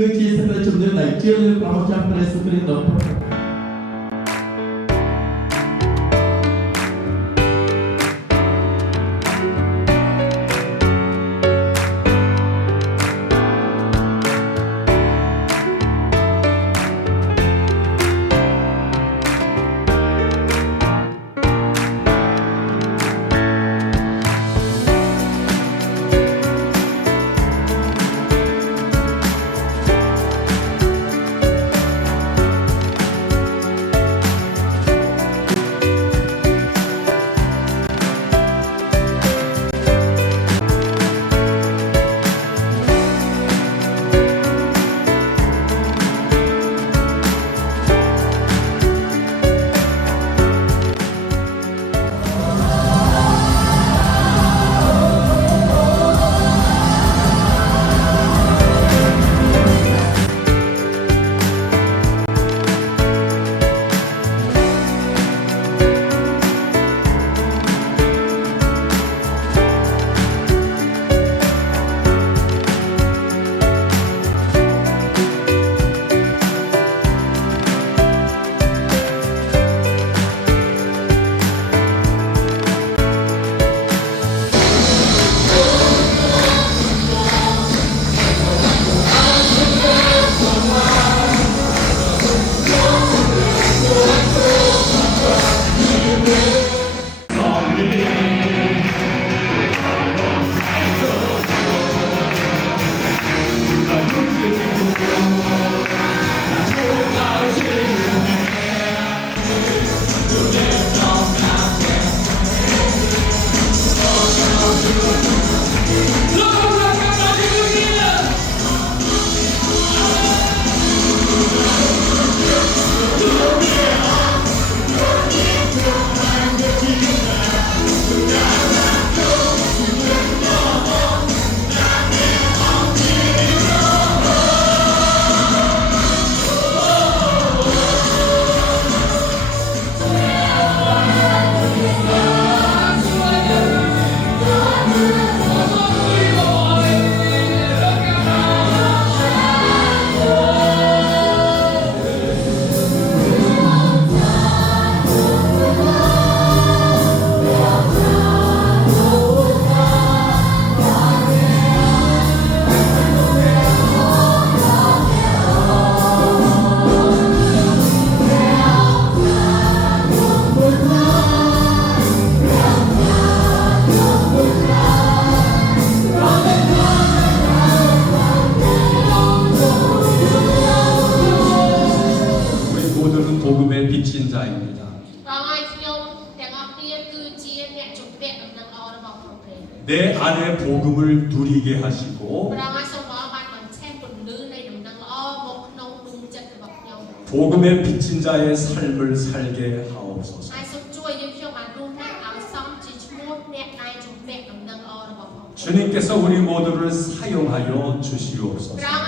គឺជាសេចក្តីជំនឿដែលជឿលើព្រះម្ចាស់ព្រះយេស៊ូវគ្រីស្ទដ៏ប្រសើរ 복음의 빚진 자입니다. 내 안에 복음을 누리게 하시고 복음의 빚진 자의 삶을 살게 하옵소서. 주님께서 우리 모두를 사용하여 주시옵소서.